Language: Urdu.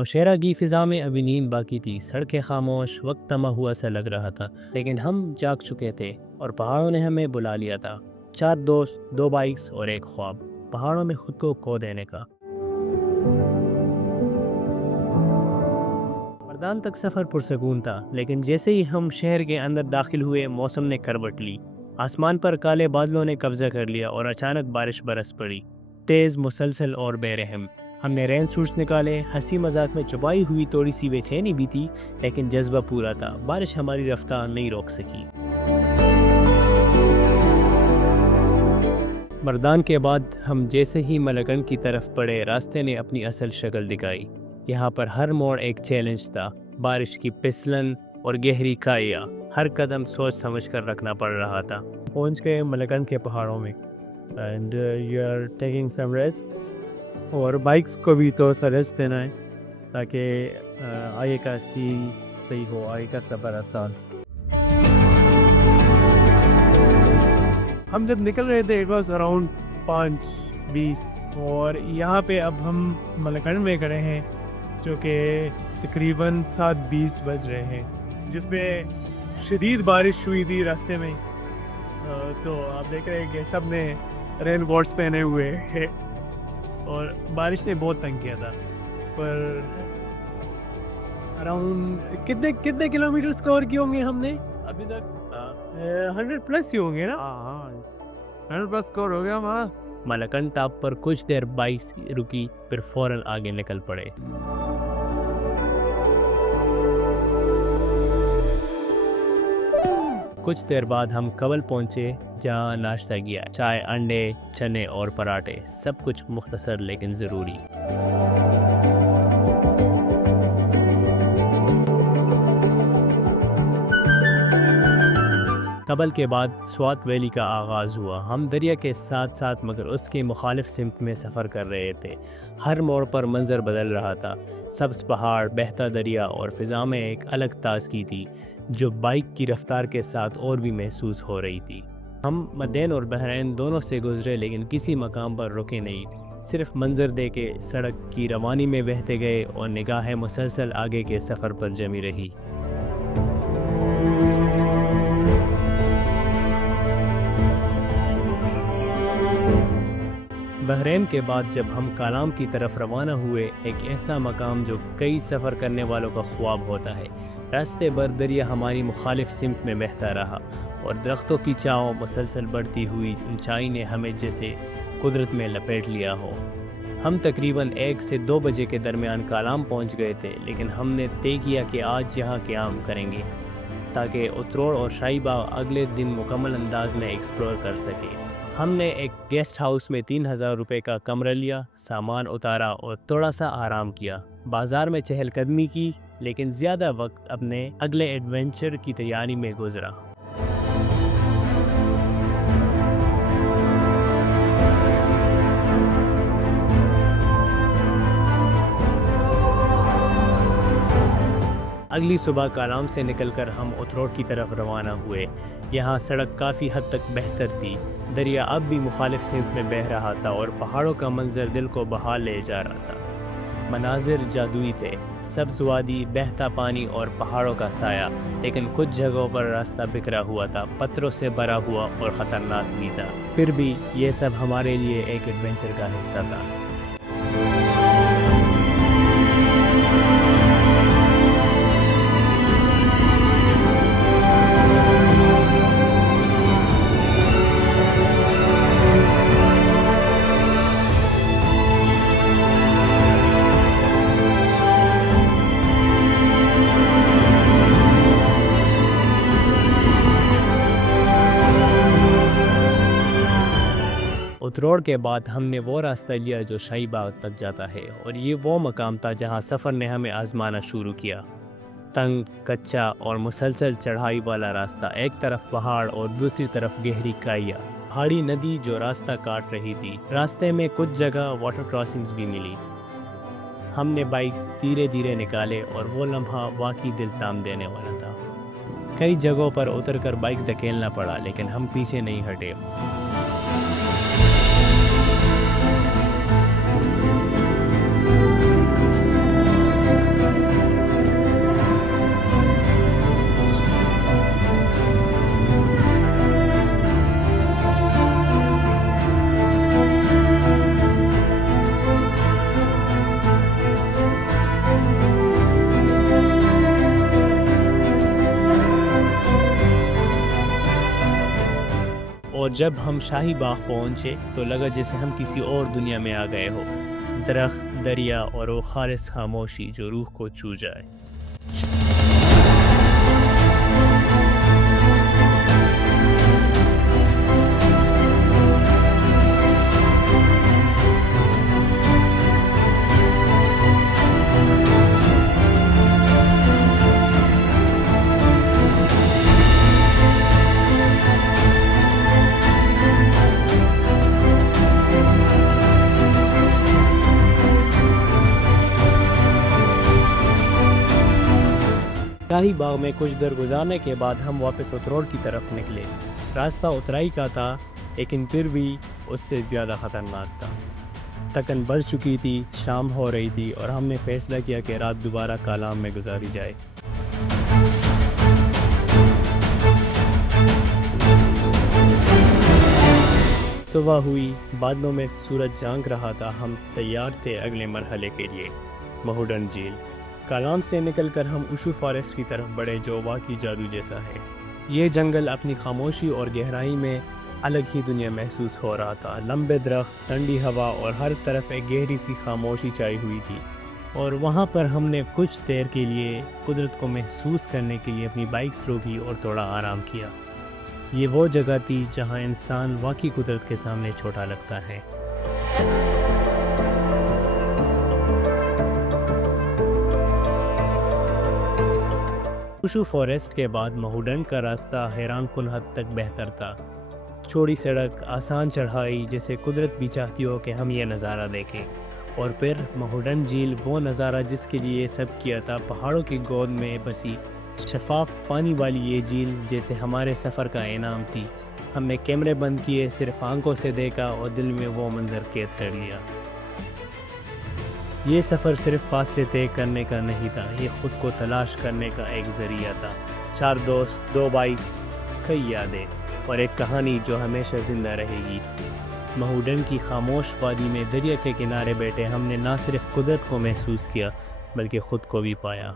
نوشہرہ کی فضا میں ابھی نیند باقی تھی، سڑکیں خاموش، وقت تما ہوا سا لگ رہا تھا، لیکن ہم جاگ چکے تھے اور پہاڑوں نے ہمیں بلا لیا تھا۔ 4 دوست، 2 بائکس اور ایک خواب، پہاڑوں میں خود کو کھو دینے کا۔ مردان تک سفر پرسکون تھا، لیکن جیسے ہی ہم شہر کے اندر داخل ہوئے موسم نے کروٹ لی۔ آسمان پر کالے بادلوں نے قبضہ کر لیا اور اچانک بارش برس پڑی، تیز، مسلسل اور بے رحم۔ ہم نے رین سوٹس نکالے، ہنسی مذاق میں چھپائی ہوئی تھوڑی سی بے چینی بھی تھی، لیکن جذبہ پورا تھا۔ بارش ہماری رفتار نہیں روک سکی۔ مردان کے بعد ہم جیسے ہی ملکن کی طرف پڑے، راستے نے اپنی اصل شکل دکھائی۔ یہاں پر ہر موڑ ایک چیلنج تھا، بارش کی پسلن اور گہری کھائیاں، ہر قدم سوچ سمجھ کر رکھنا پڑ رہا تھا۔ پہنچ گئے ملکن کے پہاڑوں میں and you are taking some rest, اور بائکس کو بھی تو ریسٹ دینا ہے تاکہ آگے کا صحیح ہو، آگے کا سفر آسان۔ ہم جب نکل رہے تھے اٹ واز اراؤنڈ 5:20 اور یہاں پہ اب ہم ملکن میں کھڑے ہیں جو کہ تقریباً 7:20 بج رہے ہیں، جس میں شدید بارش ہوئی تھی راستے میں۔ تو آپ دیکھ رہے ہیں کہ سب نے رین کوٹس پہنے ہوئے ہیں اور بارش نے بہت تنگ کیا تھا۔ پر اراؤنڈ کتنے کلومیٹر کور کیے ہوں گے ہم نے ابھی تک؟ 100+ ہی ہوں گے نا؟ 100+ کور ہو گیا ہمارا۔ ملکن ٹاپ پر کچھ دیر بائک رکی، پھر فوراً آگے نکل پڑے۔ کچھ دیر بعد ہم کبل پہنچے، جہاں ناشتہ کیا، چائے، انڈے، چنے اور پراٹھے، سب کچھ مختصر لیکن ضروری۔ کبل کے بعد سوات ویلی کا آغاز ہوا۔ ہم دریا کے ساتھ ساتھ مگر اس کے مخالف سمت میں سفر کر رہے تھے۔ ہر موڑ پر منظر بدل رہا تھا، سبز پہاڑ، بہتا دریا اور فضا میں ایک الگ تازگی تھی جو بائک کی رفتار کے ساتھ اور بھی محسوس ہو رہی تھی۔ ہم مدین اور بحرین دونوں سے گزرے، لیکن کسی مقام پر رکے نہیں، صرف منظر دے کے سڑک کی روانی میں بہتے گئے اور نگاہیں مسلسل آگے کے سفر پر جمی رہی۔ بحرین کے بعد جب ہم کالام کی طرف روانہ ہوئے، ایک ایسا مقام جو کئی سفر کرنے والوں کا خواب ہوتا ہے۔ راستے بھر دریا ہماری مخالف سمت میں بہتا رہا اور درختوں کی چھاؤں، مسلسل بڑھتی ہوئی اونچائی نے ہمیں جیسے قدرت میں لپیٹ لیا ہو۔ ہم تقریباً 1 سے 2 بجے کے درمیان کالام پہنچ گئے تھے، لیکن ہم نے طے کیا کہ آج یہاں قیام کریں گے تاکہ اتروڑ اور شاہی باغ اگلے دن مکمل انداز میں ایکسپلور کر سکے۔ ہم نے ایک گیسٹ ہاؤس میں 3000 روپے کا کمرہ لیا، سامان اتارا اور تھوڑا سا آرام کیا۔ بازار میں چہل قدمی کی، لیکن زیادہ وقت اپنے اگلے ایڈونچر کی تیاری میں گزرا۔ اگلی صبح کالام سے نکل کر ہم اتروڑ کی طرف روانہ ہوئے۔ یہاں سڑک کافی حد تک بہتر تھی، دریا اب بھی مخالف سمت میں بہہ رہا تھا اور پہاڑوں کا منظر دل کو بہا لے جا رہا تھا۔ مناظر جادوئی تھے، سبز وادی، بہتا پانی اور پہاڑوں کا سایہ، لیکن کچھ جگہوں پر راستہ بکھرا ہوا تھا، پتھروں سے بھرا ہوا اور خطرناک بھی تھا۔ پھر بھی یہ سب ہمارے لیے ایک ایڈونچر کا حصہ تھا۔ اتروڑ کے بعد ہم نے وہ راستہ لیا جو شاہی باغ تک جاتا ہے، اور یہ وہ مقام تھا جہاں سفر نے ہمیں آزمانا شروع کیا۔ تنگ، کچا اور مسلسل چڑھائی والا راستہ، ایک طرف پہاڑ اور دوسری طرف گہری کھائیاں، پہاڑی ندی جو راستہ کاٹ رہی تھی۔ راستے میں کچھ جگہ واٹر کراسنگز بھی ملی۔ ہم نے بائکس دھیرے دھیرے نکالے اور وہ لمحہ واقعی دل تام دینے والا تھا۔ کئی جگہوں پر اتر کر بائک دھکیلنا پڑا، لیکن ہم پیچھے نہیں ہٹے۔ اور جب ہم شاہی باغ پہنچے تو لگا جیسے ہم کسی اور دنیا میں آ گئے ہو، درخت، دریا اور وہ خالص خاموشی جو روح کو چھو جائے۔ شاہی باغ میں کچھ دیر گزارنے کے بعد ہم واپس اترول کی طرف نکلے۔ راستہ اترائی کا تھا لیکن پھر بھی اس سے زیادہ خطرناک تھا۔ تھکن بڑھ چکی تھی، شام ہو رہی تھی اور ہم نے فیصلہ کیا کہ رات دوبارہ کالام میں گزاری جائے۔ صبح ہوئی، بادلوں میں سورج جھانک رہا تھا۔ ہم تیار تھے اگلے مرحلے کے لیے، مہوڈن جھیل۔ کالام سے نکل کر ہم اوشو فارسٹ کی طرف بڑھے جو واقعی جادو جیسا ہے۔ یہ جنگل اپنی خاموشی اور گہرائی میں الگ ہی دنیا محسوس ہو رہا تھا۔ لمبے درخت، ٹھنڈی ہوا اور ہر طرف ایک گہری سی خاموشی چھائی ہوئی تھی، اور وہاں پر ہم نے کچھ دیر کے لیے قدرت کو محسوس کرنے کے لیے اپنی بائکس روکی اور تھوڑا آرام کیا۔ یہ وہ جگہ تھی جہاں انسان واقعی قدرت کے سامنے چھوٹا لگتا ہے۔ اوشو فارسٹ کے بعد مہوڈن کا راستہ حیران کن حد تک بہتر تھا۔ چوڑی سڑک، آسان چڑھائی، جیسے قدرت بھی چاہتی ہو کہ ہم یہ نظارہ دیکھیں۔ اور پھر مہوڈن جھیل، وہ نظارہ جس کے لیے یہ سب کیا تھا، پہاڑوں کی گود میں بسی شفاف پانی والی یہ جھیل جیسے ہمارے سفر کا انعام تھی۔ ہم نے کیمرے بند کیے، صرف آنکھوں سے دیکھا اور دل میں وہ منظر قید کر لیا۔ یہ سفر صرف فاصلے طے کرنے کا نہیں تھا، یہ خود کو تلاش کرنے کا ایک ذریعہ تھا۔ 4 دوست، 2 بائکس، کئی یادیں اور ایک کہانی جو ہمیشہ زندہ رہے گی۔ مہوڈن کی خاموش وادی میں دریا کے کنارے بیٹھے ہم نے نہ صرف قدرت کو محسوس کیا بلکہ خود کو بھی پایا۔